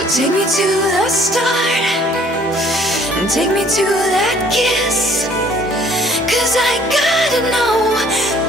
So take me to the start, and take me to that kiss. 'Cause I gotta know